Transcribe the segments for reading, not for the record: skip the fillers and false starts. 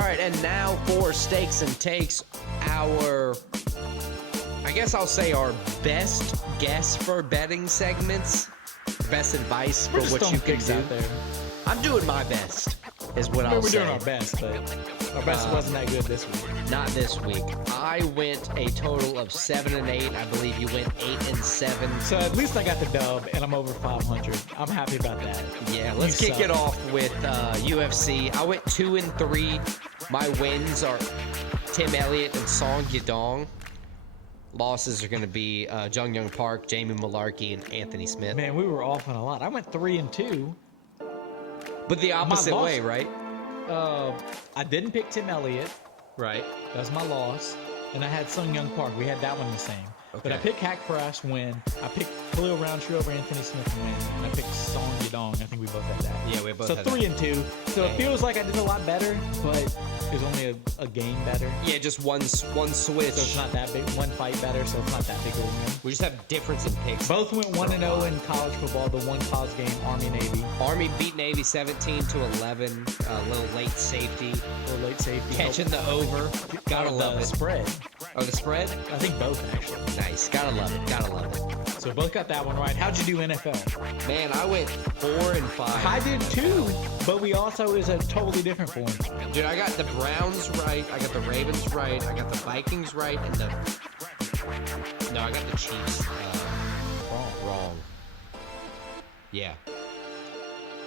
right, and now for Stakes and Takes, I guess I'll say our best guess for betting segments, best advice for what you can do. Out there. I'm doing my best, is what I'll say. We're doing our best, but our best wasn't that good this week. Not this week. I went a total of 7 and 8. I believe you went 8 and 7. So at least I got the dub, and I'm over 500. I'm happy about that. Yeah, let's kick it off with UFC. I went 2 and 3. My wins are Tim Elliott and Song Yadong. Losses are going to be Jung Young Park, Jamie Malarkey, and Anthony Smith. Man, we were off on a lot. I went 3 and 2. But the opposite way, right? I didn't pick Tim Elliott. Right. That was my loss. And I had Sung Young Park. We had that one the same. Okay. But I picked Hack Prash win. I picked Khalil Roundtree over Anthony Smith win. And I picked Song Yadong. I think we both had that. Yeah, we both had that. So 3 and 2. So it feels like I did a lot better, but it was only a game better. Yeah, just one switch. So it's not that big. One fight better, so it's not that big of a win. We just have difference in picks. Both went 1-0 in college football. The one college game, Army-Navy. Army beat Navy 17-11. Little late safety. Catching the over. Gotta love it. Spread. Oh, the spread? I think both, actually. Nice. Gotta love it. Gotta love it. So we both got that one right. How'd you do NFL? Man, I went 4 and 5. I did too, but we also is a totally different 4 and 5. Dude, I got the Browns right. I got the Ravens right. I got the Vikings right. And No, I got the Chiefs wrong. Yeah.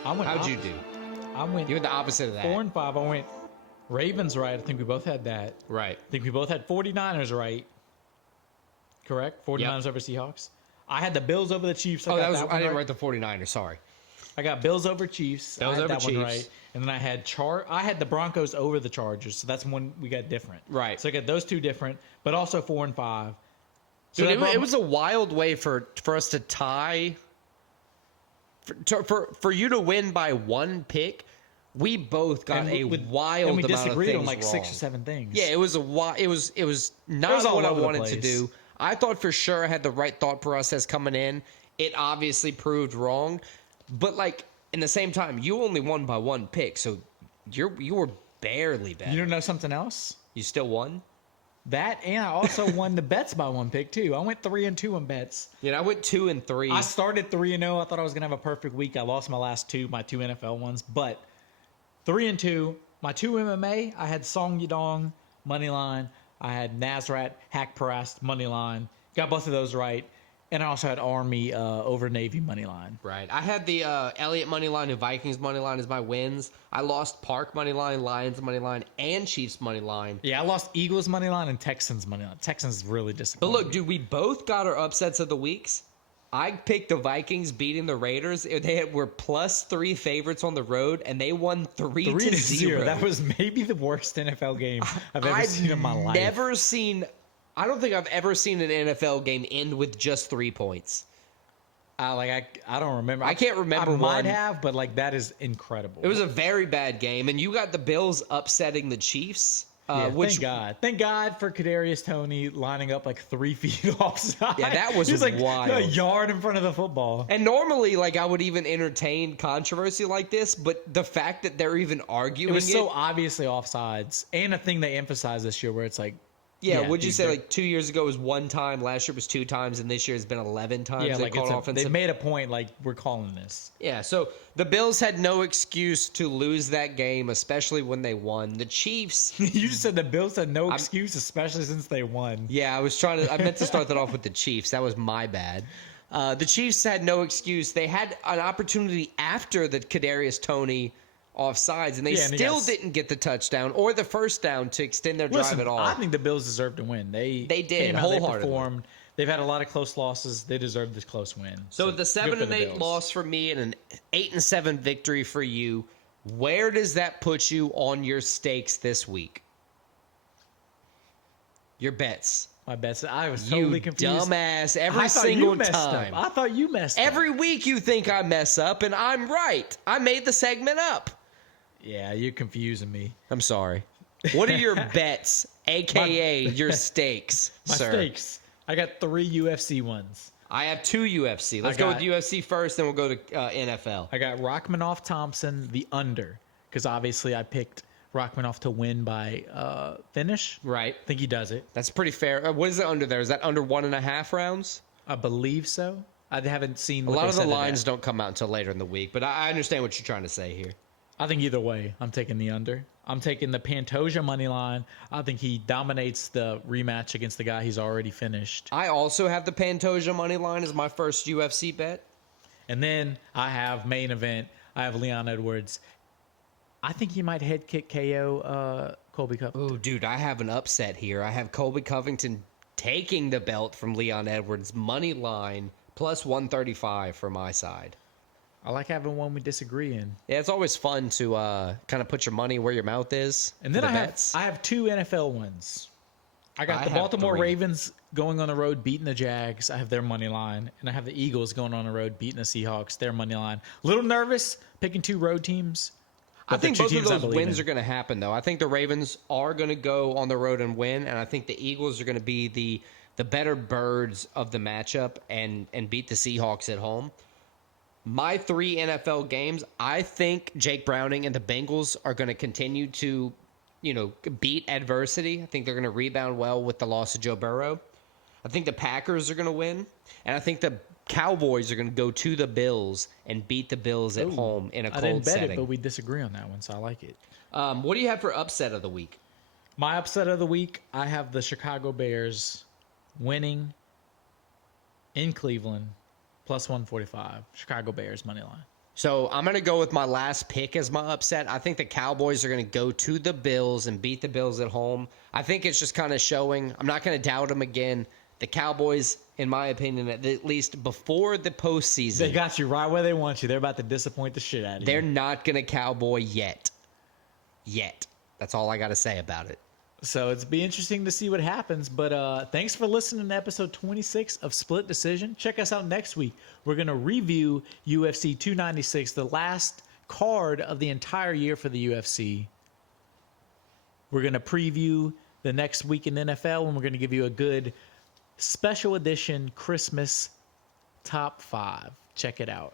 How'd you do? You went the opposite of that. 4 and 5. I went Ravens right. I think we both had that. Right. I think we both had 49ers right. Correct? 49ers over Seahawks. I had the Bills over the Chiefs. I didn't write the 49ers. Sorry. I got Bills over Chiefs. Bills over Chiefs. One right. And then I had the Broncos over the Chargers. So that's one we got different. Right. So I got those two different, but also 4 and 5. So dude, it was a wild way for us to tie. For you to win by one pick, we both got a wild amount of things wrong. And we disagreed on like 6 or 7 things. Yeah, it was not what I wanted to do. I thought for sure I had the right thought process coming in. It obviously proved wrong. But, like, in the same time, you only won by one pick, so you were barely better. You don't know something else? You still won? That, and I also won the bets by one pick, too. I went 3 and 2 on bets. Yeah, I went 2 and 3. I started 3 and 0. I thought I was going to have a perfect week. I lost my two NFL ones. But 3 and 2, my 2 MMA, I had Song Yadong, money line. I had Nasrat, Hack Parast, money line. Got both of those right. And I also had Army over Navy money line. Right. I had the Elliott money line and Vikings money line as my wins. I lost Park money line, Lions money line, and Chiefs money line. Yeah, I lost Eagles money line and Texans money line. Texans really disappointed. But look, dude, we both got our upsets of the weeks. I picked the Vikings beating the Raiders. They were +3 favorites on the road, and they won 3-0. That was maybe the worst NFL game I've ever seen in my life. I don't think I've ever seen an NFL game end with just 3 points. I don't remember. I can't remember I one. might have, but like that is incredible. It was a very bad game, and you got the Bills upsetting the Chiefs. Thank God. Thank God for Kadarius Toney lining up like 3 feet offside. Yeah, that was like wild. A yard in front of the football. And normally, like, I would even entertain controversy like this, but the fact that they're even arguing it was so obviously offsides, and a thing they emphasized this year where it's like, yeah, would you say like 2 years ago was 1 time, last year was 2 times, and this year has been 11 times? Yeah, like they made a point like we're calling this. Yeah, so the Bills had no excuse to lose that game, especially when they won. The Chiefs. You just said the Bills had no excuse, especially since they won. Yeah, I meant to start that off with the Chiefs. That was my bad. The Chiefs had no excuse. They had an opportunity after the Kadarius Toney offsides, and they still didn't get the touchdown or the first down to extend their drive at all. I think the Bills deserved to win. They did wholeheartedly. They performed. They've had a lot of close losses. They deserve this close win. So the 7-8 loss for me and an 8-7 victory for you. Where does that put you on your stakes this week? Your bets. My bets. I was totally confused. Dumbass. Every single time. I thought you messed up. Every week you think I mess up, and I'm right. I made the segment up. Yeah, you're confusing me. I'm sorry. What are your bets, a.k.a. your stakes, sir? My stakes. I got 3 UFC ones. I have 2 UFC. Let's go with UFC first, then we'll go to NFL. I got Rachmaninoff Thompson, the under, because obviously I picked Rachmaninoff to win by finish. Right. I think he does it. That's pretty fair. What is it under there? Is that under 1.5 rounds? I believe so. I haven't seen. A lot of the lines don't come out until later in the week, but I understand what you're trying to say here. I think either way, I'm taking the under. I'm taking the Pantoja money line. I think he dominates the rematch against the guy he's already finished. I also have the Pantoja money line as my first UFC bet. And then I have main event. I have Leon Edwards. I think he might head kick KO Colby Covington. Oh, dude, I have an upset here. I have Colby Covington taking the belt from Leon Edwards money line plus 135 for my side. I like having one we disagree in. Yeah, it's always fun to kind of put your money where your mouth is. And then I have 2 NFL ones. I got the Baltimore Ravens going on the road beating the Jags. I have their money line. And I have the Eagles going on the road beating the Seahawks, their money line. A little nervous picking 2 road teams. I think both of those wins are going to happen, though. I think the Ravens are going to go on the road and win, and I think the Eagles are going to be the better birds of the matchup and beat the Seahawks at home. My 3 NFL games, I think Jake Browning and the Bengals are going to continue to, beat adversity. I think they're going to rebound well with the loss of Joe Burrow. I think the Packers are going to win, and I think the Cowboys are going to go to the Bills and beat the Bills at home in a cold setting. I didn't bet it, but we disagree on that one, so I like it. What do you have for upset of the week? My upset of the week, I have the Chicago Bears winning in Cleveland, plus 145. Chicago Bears money line. So I'm going to go with my last pick as my upset. I think the Cowboys are going to go to the Bills and beat the Bills at home. I think it's just kind of showing. I'm not going to doubt them again. The Cowboys, in my opinion, at least before the postseason. They got you right where they want you. They're about to disappoint the shit out of you. They're not going to cowboy yet. Yet. That's all I got to say about it. So it's be interesting to see what happens. But thanks for listening to episode 26 of Split Decision. Check us out next week. We're going to review UFC 296, the last card of the entire year for the UFC. We're going to preview the next week in NFL, and we're going to give you a good special edition Christmas top 5. Check it out.